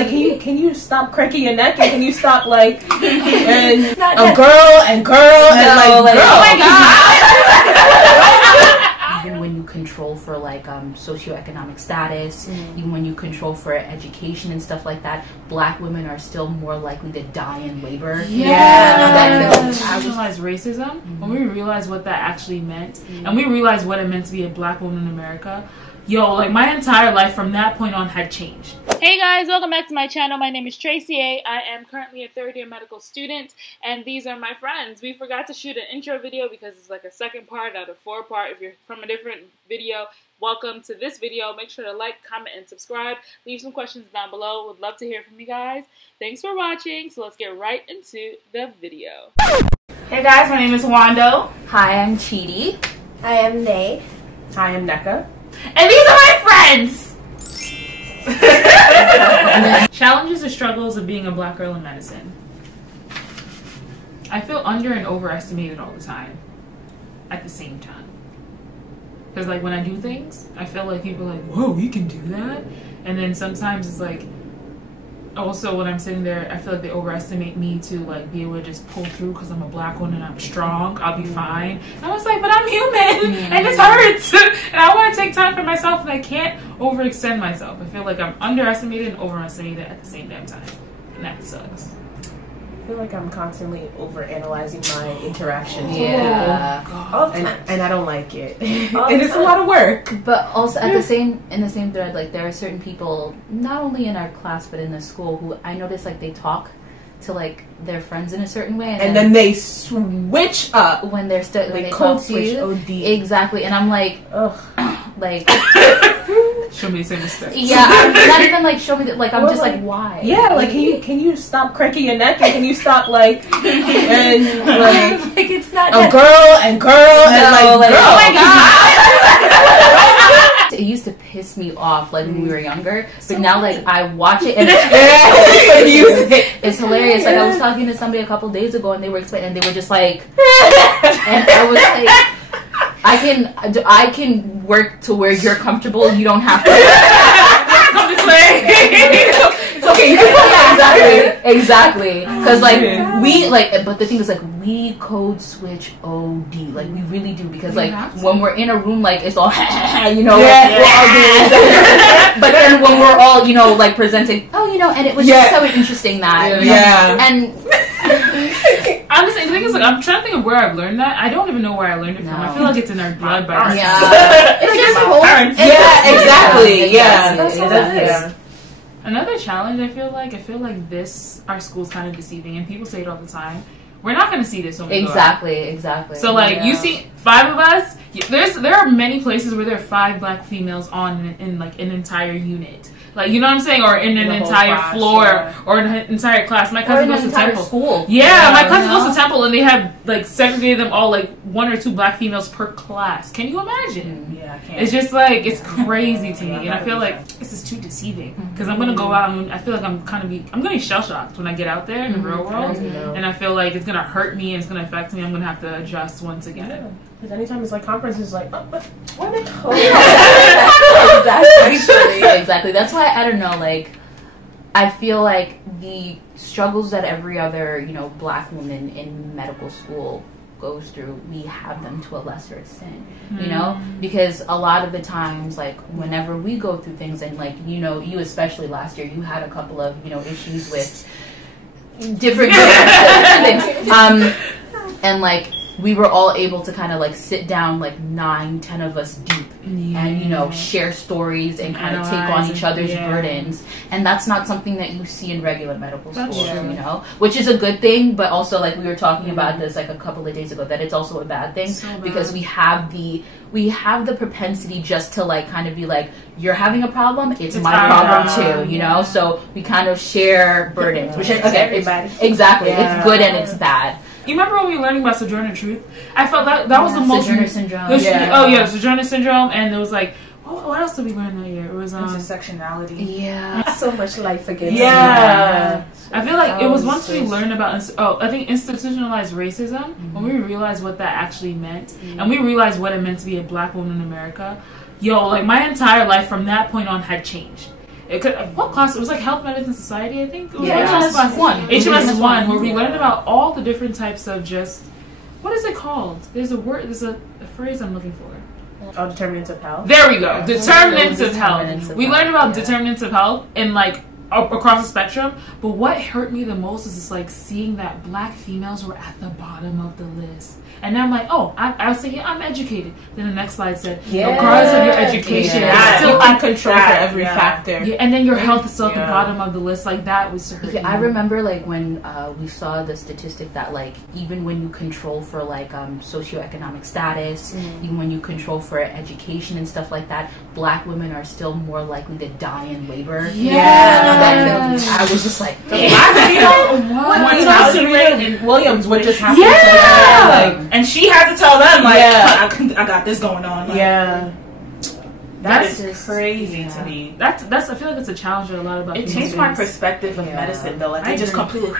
like can you stop cracking your neck and can you stop like and a girl and girl and like girl. Oh my god. Even when you control for like socioeconomic status, even when you control for education and stuff like that, Black women are still more likely to die in labor. Actualize racism, when we realize what that actually meant, and we realize what it meant to be a Black woman in America, yo, like my entire life from that point on had changed. Hey guys, welcome back to my channel. My name is Tracy A. I am currently a third-year medical student, and these are my friends. We forgot to shoot an intro video because it's like a second part out of 4-part. If you're from a different video, welcome to this video. Make sure to like, comment, and subscribe. Leave some questions down below. Would love to hear from you guys. Thanks for watching, so let's get right into the video. Hey guys, my name is Wando. Hi, I'm Chit. I am Nay. I am Neka. And these are my friends! Challenges or struggles of being a Black girl in medicine. I feel under and overestimated all the time at the same time. Because like when I do things, I feel like people are like, whoa, you can do that? And then sometimes it's like, also when I'm sitting there, I feel like they overestimate me to like be able to just pull through because I'm a Black woman and I'm strong, I'll be fine. And I was like, but I'm human and this hurts and I want to take time for myself and I can't overextend myself. I feel like I'm underestimated and overestimated at the same damn time, and that sucks. I feel like I'm constantly overanalyzing my interactions Yeah. with people, and I don't like it. And it's a lot of work. But also at the same thread, like there are certain people, not only in our class but in the school, who I notice like they talk to like their friends in a certain way, and then they switch up when they're when they code talk to switch you. OD. Exactly, and I'm like, ugh, like. Show me the same respect. Yeah, I'm not even like show me that. Like I'm just like why? Yeah, like can you stop cracking your neck and can you stop like and like like it's not a girl and girl and like girl. Oh my god! It used to piss me off like when we were younger, but now like I watch it and it's hilarious. Like I was talking to somebody a couple days ago and they were explaining, and they were just like, and I was like, I can work to where you're comfortable. You don't have to Come this way. It's okay. Yeah, exactly. Because like we like, but the thing is like we code switch OD. Like we really do, because like when we're in a room, like it's all you know. We're all doing but then when we're all like presenting, and it was just so interesting that and. Honestly, the thing is, like, I'm trying to think of where I've learned that. I don't even know where I learned it from. I feel like it's in our blood by our it's just exactly. Another challenge, I feel like our school's kind of deceiving, and people say it all the time. We're not going to see this when we go out. Exactly. So, like, you see 5 of us. There are many places where there are 5 Black females in like an entire unit. Like, you know what I'm saying? Or in an entire class, floor, or an entire class. My cousin goes to Temple. School. Yeah, my cousin goes to Temple, and they have, like, segregated them all, like, 1 or 2 Black females per class. Can you imagine? Yeah, I can't. It's just, like, it's crazy to me. And I feel like this is too deceiving. Because I'm going to go out, and I feel like I'm going to be shell-shocked when I get out there in the real world. And I feel like it's going to hurt me, and it's going to affect me. I'm going to have to adjust once again. Yeah. Because anytime it's like conferences, like, what are they called? Exactly. That's why I don't know. Like, I feel like the struggles that every other Black woman in medical school goes through, we have them to a lesser extent. Because a lot of the times, like whenever we go through things, and like you especially last year, you had a couple of issues with different things, and like. We were all able to kind of like sit down, like 9-10 of us deep, and share stories and kind of take on each other's burdens. And that's not something that you see in regular medical school, which is a good thing. But also, like we were talking about this like a couple of days ago, that it's also a bad thing because we have the propensity just to like kind of be like, you're having a problem, it's my problem too, So we kind of share burdens, which is everybody. Exactly, it's good and it's bad. You remember when we were learning about Sojourner Truth? I felt that was the most... Sojourner Syndrome. Sojourner Syndrome. And it was like, what else did we learn that year? It was... intersectionality. Yeah. So much life against I feel like it was once we learned about... I think institutionalized racism, when we realized what that actually meant, and we realized what it meant to be a Black woman in America, yo, like my entire life from that point on had changed. what class? It was like Health, Medicine, Society, I think. It was HMS 1. HMS 1, where we learned about all the different types of just, what is it called? There's a word, there's a phrase I'm looking for. Oh, determinants of health. There we go. Determinants of health. We learned about determinants of health and like across the spectrum. But what hurt me the most is just like seeing that Black females were at the bottom of the list. And then I'm like, oh, I was thinking I'm educated. Then the next slide said, regardless of your education, you're still in control for every factor. Yeah, and then your health is still at the bottom of the list. Like that was hurt. I remember like when we saw the statistic that like even when you control for like socioeconomic status, even when you control for education and stuff like that, Black women are still more likely to die in labor. I was just like, Serena Williams, what just happened to her? Like, and she had to tell them, like, I got this going on. Like, that is crazy to me. That's. I feel like it's a challenge that a lot of it changed my perspective of medicine, though. Like, I just completely.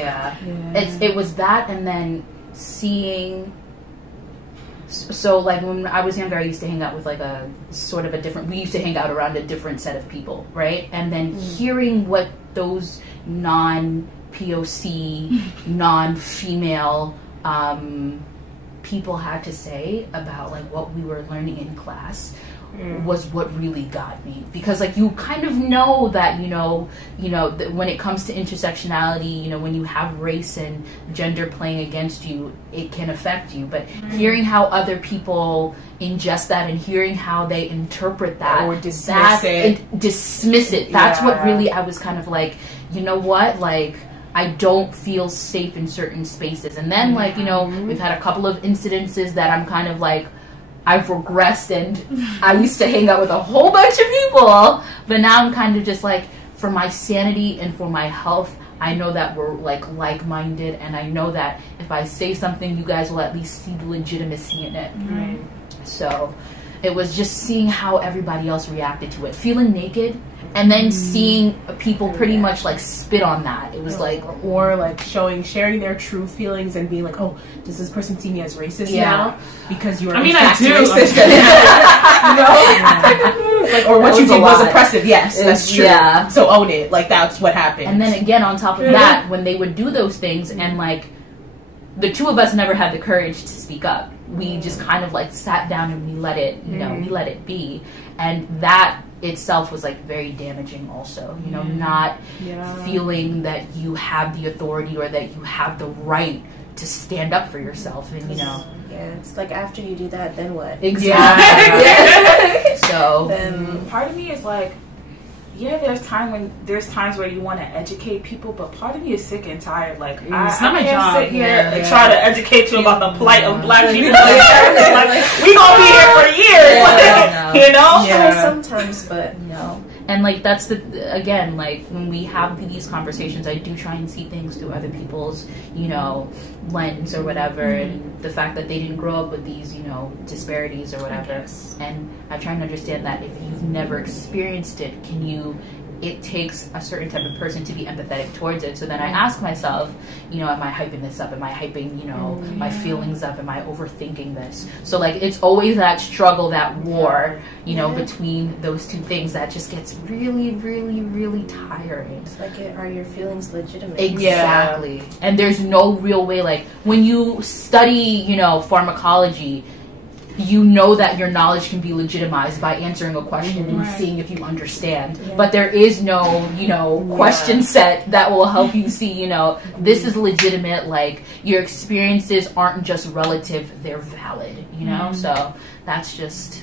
It was that, and then seeing. So, like, when I was younger, I used to hang out with, like, a sort of a different... We used to hang out around a different set of people, right? And then hearing what those non-POC, non-female people had to say about, like, what we were learning in class was what really got me. Because, like, you kind of know that, when it comes to intersectionality, when you have race and gender playing against you, it can affect you. But hearing how other people ingest that and hearing how they interpret that or dismiss it, that's what really I was kind of like, you know what, like, I don't feel safe in certain spaces. And then, like, we've had a couple of incidences that I'm kind of like, I've regressed, and I used to hang out with a whole bunch of people, but now I'm kind of just like, for my sanity and for my health, I know that we're like-minded, and I know that if I say something, you guys will at least see the legitimacy in it. Right. So it was just seeing how everybody else reacted to it, feeling naked, and then seeing people pretty much like spit on that. It was like, or like sharing their true feelings and being like, oh, does this person see me as racist now because you're racist? Like, or what you did was oppressive. Yes, that's true. Yeah. So own it. Like, that's what happened. And then again, on top of that, when they would do those things, and like the two of us never had the courage to speak up. We just kind of like sat down and we let it, we let it be, and that itself was like very damaging also, not feeling that you have the authority or that you have the right to stand up for yourself. And it's like, after you do that, then what? Exactly. So then part of me is like, there's times where you want to educate people, but part of me is sick and tired. Like, I can't sit here and try to educate you about the plight of Black people. Like, we gonna be here for years, sometimes, but and like that's again, like when we have these conversations, I do try and see things through other people's lens or whatever, and the fact that they didn't grow up with these disparities or whatever, and I try and understand that if you've never experienced it, it takes a certain type of person to be empathetic towards it. So then I ask myself, am I hyping this up? Am I hyping, my feelings up? Am I overthinking this? So like, it's always that struggle, that war, between those two things that just gets really, really, really tiring. It's like, are your feelings legitimate? Exactly. And there's no real way, like when you study, pharmacology, that your knowledge can be legitimized by answering a question and seeing if you understand. But there is no, question set that will help you see, this is legitimate, like your experiences aren't just relative, they're valid, So that's just,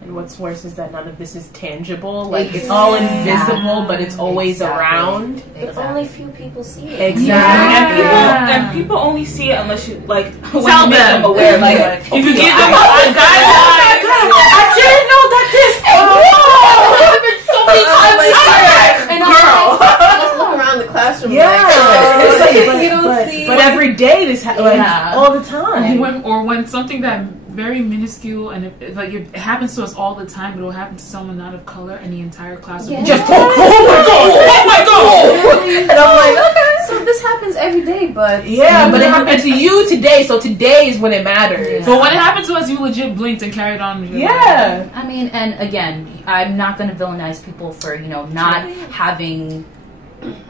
And what's worse is that none of this is tangible. Like, it's all invisible, but it's always around. But only few people see it. Exactly. And people only see it unless you, like, when tell you make them aware. Like, if you give them I didn't know that this. So many times And let's look around the classroom. But every day this all the time. When something that very minuscule and it happens to us all the time, but it'll happen to someone not of color, and the entire class will just oh my god, and I'm like, okay. So this happens every day, but but it happened to you today, so today is when it matters. But when it happened to us, you legit blinked and carried on with your life. I mean, and again, I'm not going to villainize people for, you know, not having,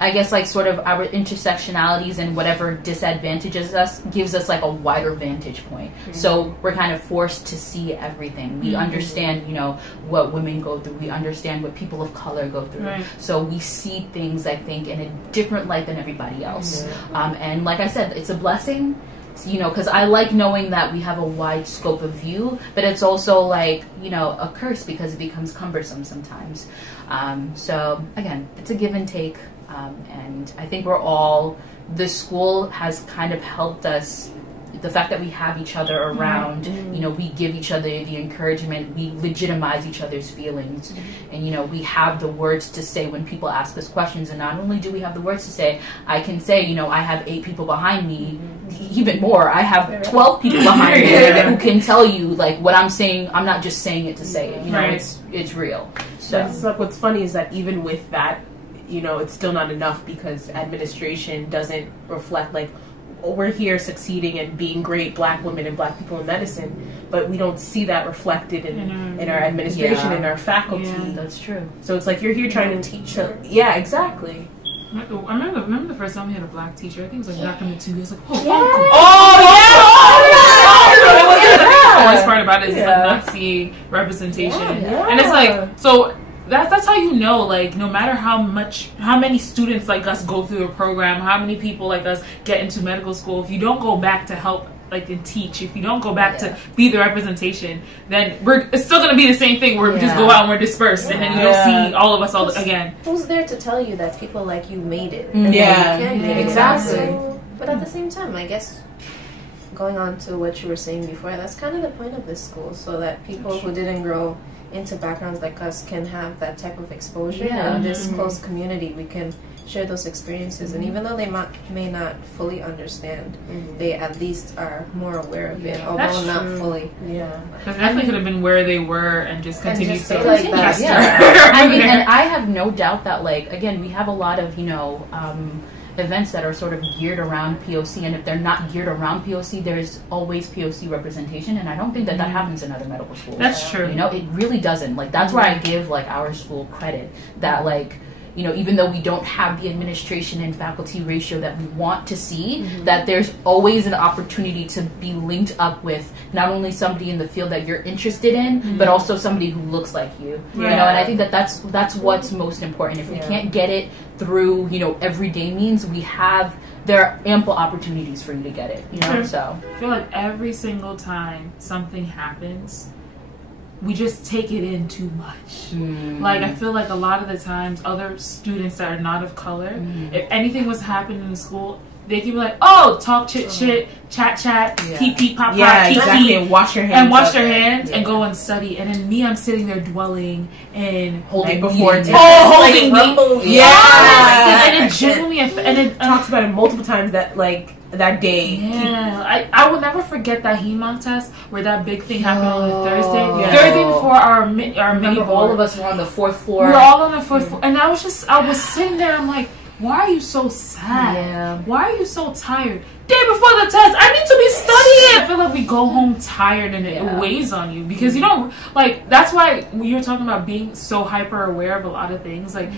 I guess, like, sort of our intersectionalities and whatever disadvantages us gives us like a wider vantage point. So we're kind of forced to see everything. We understand, you know, what women go through. We understand what people of color go through. So we see things, I think, in a different light than everybody else. And like I said, it's a blessing. You know, because I like knowing that we have a wide scope of view, but it's also like, you know, a curse because it becomes cumbersome sometimes. So again, it's a give and take, and I think we're all, the school has kind of helped us. The fact that we have each other around, you know, we give each other the encouragement, we legitimize each other's feelings, and, you know, we have the words to say when people ask us questions. And not only do we have the words to say, I can say, you know, I have 8 people behind me, even more, I have 12 people behind me who can tell you, like, what I'm saying. I'm not just saying it to say it, you know, it's real. So what's funny is that even with that, you know, it's still not enough, because administration doesn't reflect, like, we're here succeeding and being great Black women and Black people in medicine, but we don't see that reflected in our administration and our faculty. That's true. So it's like you're here trying to teach. Yeah, exactly. I remember the first time we had a Black teacher. I think it was like back in the 2 years. Like, The worst part about it is like not seeing representation, and it's like, so that's how you know, like, no matter how many students like us go through a program, how many people like us get into medical school, if you don't go back to help, like, and teach, if you don't go back to be the representation, then it's still going to be the same thing where we just go out and we're dispersed, and then you don't see all of us again. Who's there to tell you that people like you made it? Exactly. But at the same time, I guess, going on to what you were saying before, that's kind of the point of this school, so that people who didn't grow into backgrounds like us can have that type of exposure. In this close community, we can share those experiences, and even though they may not fully understand, they at least are more aware of it, although not fully. Because definitely could have been where they were and just continued to like that. I mean, and I have no doubt that, like, again, we have a lot of, you know, events that are sort of geared around POC, and if they're not geared around POC, there's always POC representation, and I don't think that happens in other medical schools. That's true. You know, it really doesn't. Like, that's where I give, like, our school credit, that, like, you know, even though we don't have the administration and faculty ratio that we want to see, that there's always an opportunity to be linked up with not only somebody in the field that you're interested in, but also somebody who looks like you. You know, and I think that that's what's most important. If we can't get it through, you know, everyday means, there are ample opportunities for you to get it, you know. So I feel like every single time something happens, we just take it in too much. Like, I feel like a lot of the times other students that are not of color, if anything was happening in school, they can be like, oh, talk chit, chat, pee, pop, exactly, and wash your hands, and go and study. And then me, I'm sitting there dwelling and holding holding me. And it genuinely, and it talks about it multiple times that day. I will never forget that HEMOC test where that big thing happened on the Thursday before our mini board. All of us were on the 4th floor. We were all on the 4th floor, and I was sitting there. I'm like, why are you so sad? Why are you so tired? Day before the test, I need to be studying. I feel like we go home tired, and it weighs on you, because you don't, like, that's why when you're talking about being so hyper aware of a lot of things, like,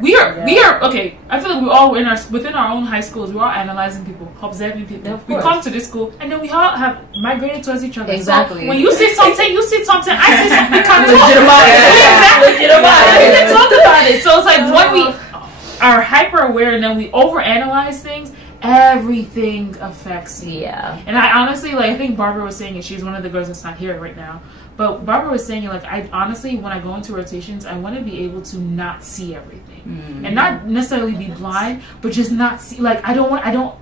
we are okay. I feel like we all within our own high schools, we're all analyzing people, observing people. We come to this school, and then we all have migrated towards each other. Exactly. So when you see something, I see something. We kind of talk about it. So it's like when we are hyper aware and then we overanalyze things, everything affects me. And I honestly, like, I think Barbara was saying it. She's one of the girls that's not here right now. But Barbara was saying it, like, I honestly, when I go into rotations, I want to be able to not see everything. And not necessarily be blind, but just not see, like,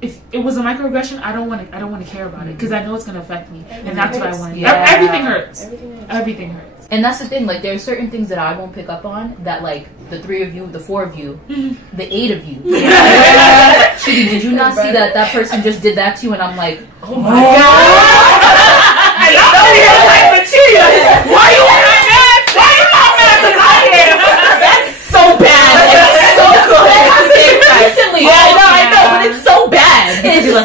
if it was a microaggression, I don't want to care about it, because I know it's going to affect me. And that's what I want. Everything hurts. Everything hurts. And that's the thing, like, there are certain things that I won't pick up on that, like, the 3 of you, the 4 of you, the 8 of you. Chitty, did you not see that person just did that to you? And I'm like, oh my god! I know you're like, Chitty, why are you not mad? Why are you not mad? That's so bad. It's so good. Recently. I know, but it's so bad. Because you're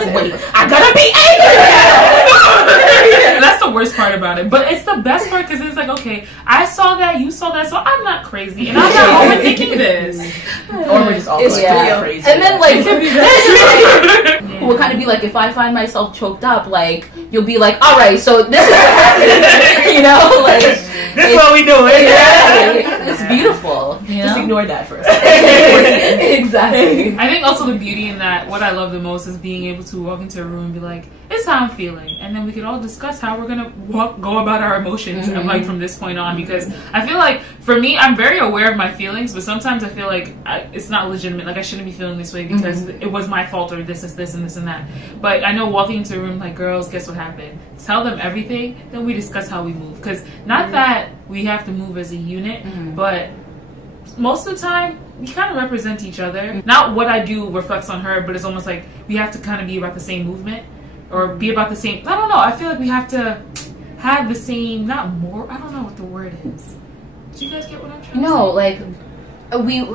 crazy, and I'm not overthinking this. Or we're just all It's like crazy. And then like we'll kind of be like, if I find myself choked up, like you'll be like, all right, so this is what happened. You know, like this is what we do. Yeah, it's beautiful. You know? Just ignore that first. Exactly. I think also the beauty in that, what I love the most is being able to walk into a room and be like, this is how I'm feeling, and then we can all discuss how we're gonna go about our emotions and like from this point on, because I feel like for me, I'm very aware of my feelings, but sometimes I feel like it's not legitimate, like I shouldn't be feeling this way because it was my fault, or this is this and this and that. But I know walking into a room like, girls, guess what happened? Tell them everything, then we discuss how we move, because not that we have to move as a unit, but most of the time we kind of represent each other. Not what I do reflects on her, but it's almost like we have to kind of be about the same movement, or be about the same, I don't know, I feel like we have to have the same, not more, I don't know what the word is. Do you guys get what I'm trying to say? No, like we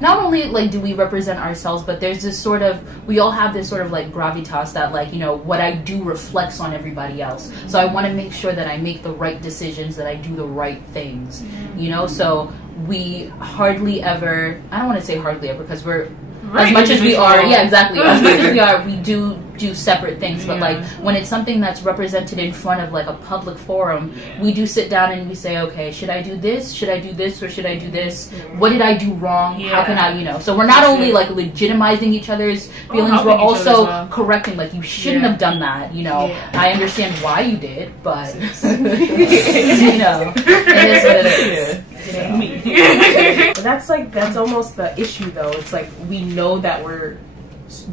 not only like do we represent ourselves, but there's this sort of, we all have this sort of like gravitas that, like, you know, what I do reflects on everybody else. So I want to make sure that I make the right decisions, that I do the right things, you know. So we hardly ever, I don't want to say hardly ever, because we're as much as we are, yeah, exactly. As much as we are, we do separate things. But like when it's something that's represented in front of like a public forum, we do sit down and we say, okay, should I do this? Should I do this? Or should I do this? What did I do wrong? How can I, you know? So we're not only like legitimizing each other's feelings, we're also correcting, like, you shouldn't have done that. You know, I understand why you did, but you know, it is what it is. But that's almost the issue, though. It's like we know that we're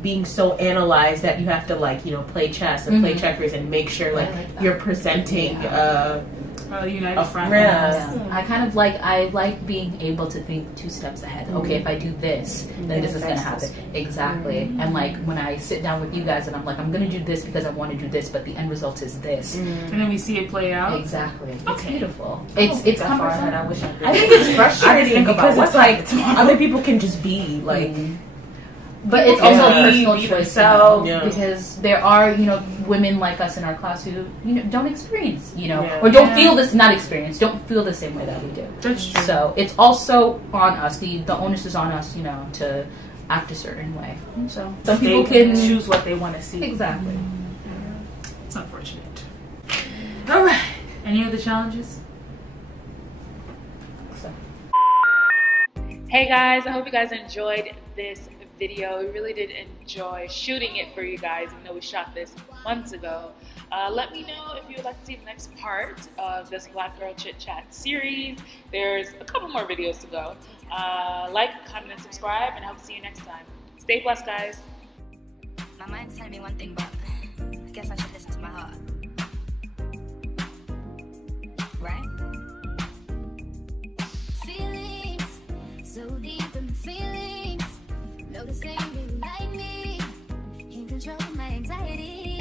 being so analyzed that you have to, like, you know, play chess and play checkers and make sure like you're presenting united front. I kind of like, I like being able to think 2 steps ahead. Okay, if I do this, then this is gonna happen. Exactly. And like when I sit down with you guys and I'm like, I'm gonna do this because I want to do this, but the end result is this. And then we see it play out. Exactly. It's beautiful. It's cumbersome. I think it's frustrating because it's like other people can just be like. But it's also a personal be choice, because there are, you know, women like us in our class who, you know, don't experience, you know, or don't feel this, not experience, don't feel the same way that we do. That's true. So it's also on us. The onus is on us, you know, to act a certain way. So some people can choose what they want to see. Exactly. It's unfortunate. All right. Any other challenges? Hey guys, I hope you guys enjoyed this video. We really did enjoy shooting it for you guys, even though we shot this months ago. Let me know if you would like to see the next part of this Black Girl Chit Chat series. There's a couple more videos to go. Like, comment, and subscribe, and I hope to see you next time. Stay blessed, guys. My mind's telling me one thing, but I guess I should listen to my heart. Right? Feelings, so deep in feelings. Noticing you like me, can't control my anxiety.